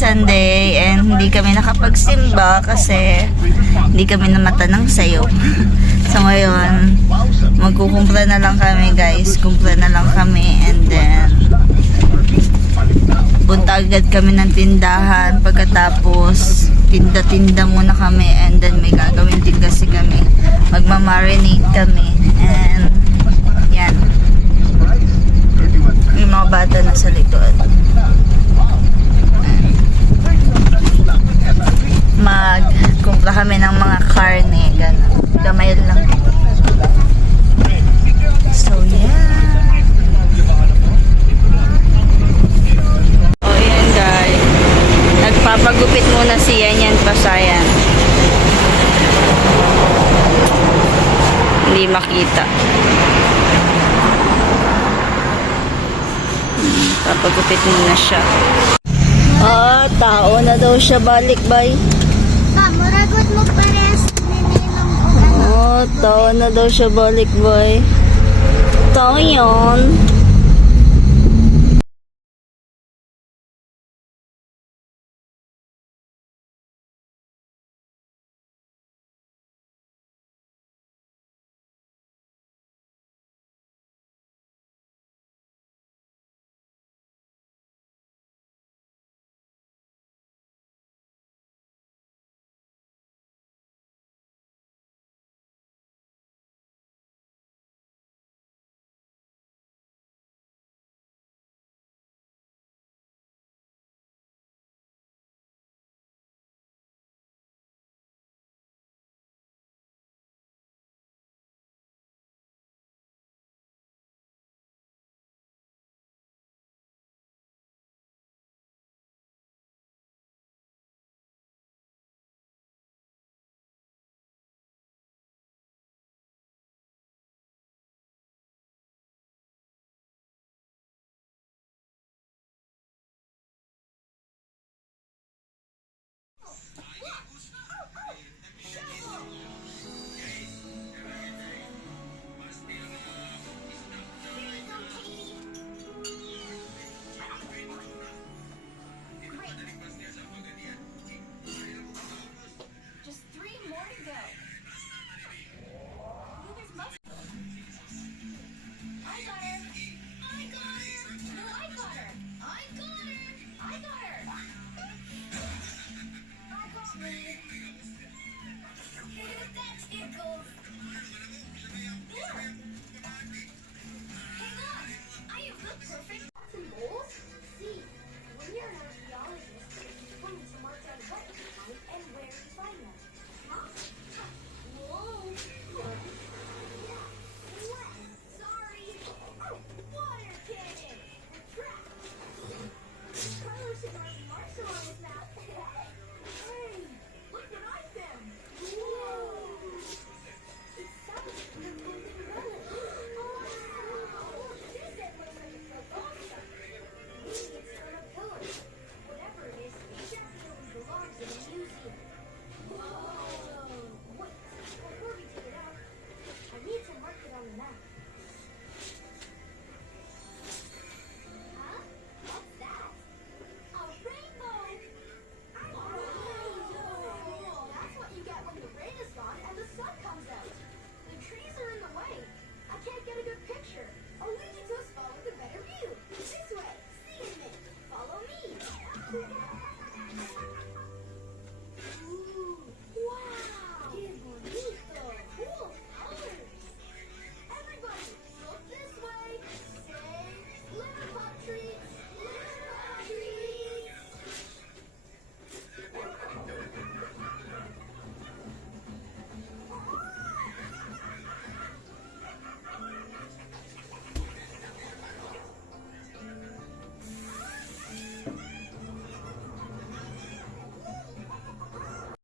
Sunday and hindi kami nakapagsimba kasi hindi kami namata ng sayo. So ngayon, magkukumpra na lang kami guys. Kumpra na lang kami and then punta agad kami ng tindahan. Pagkatapos, tinda-tinda muna kami and then may gagawin din kasi kami. Magmamarinate kami and yan. Yung mga bata na sa likod. Magkumpra kami ng mga karne, gano'n. Gamay lang. So, yeah. Oh, yan guys. Nagpapagupit muna si Yan Pasayan. Hindi makita. Papagupit muna siya. Tao na daw siya balik, bay. Muragot mo pares ninilong ko. Tao na daw siya balik, bay. Tao yun. Follow me.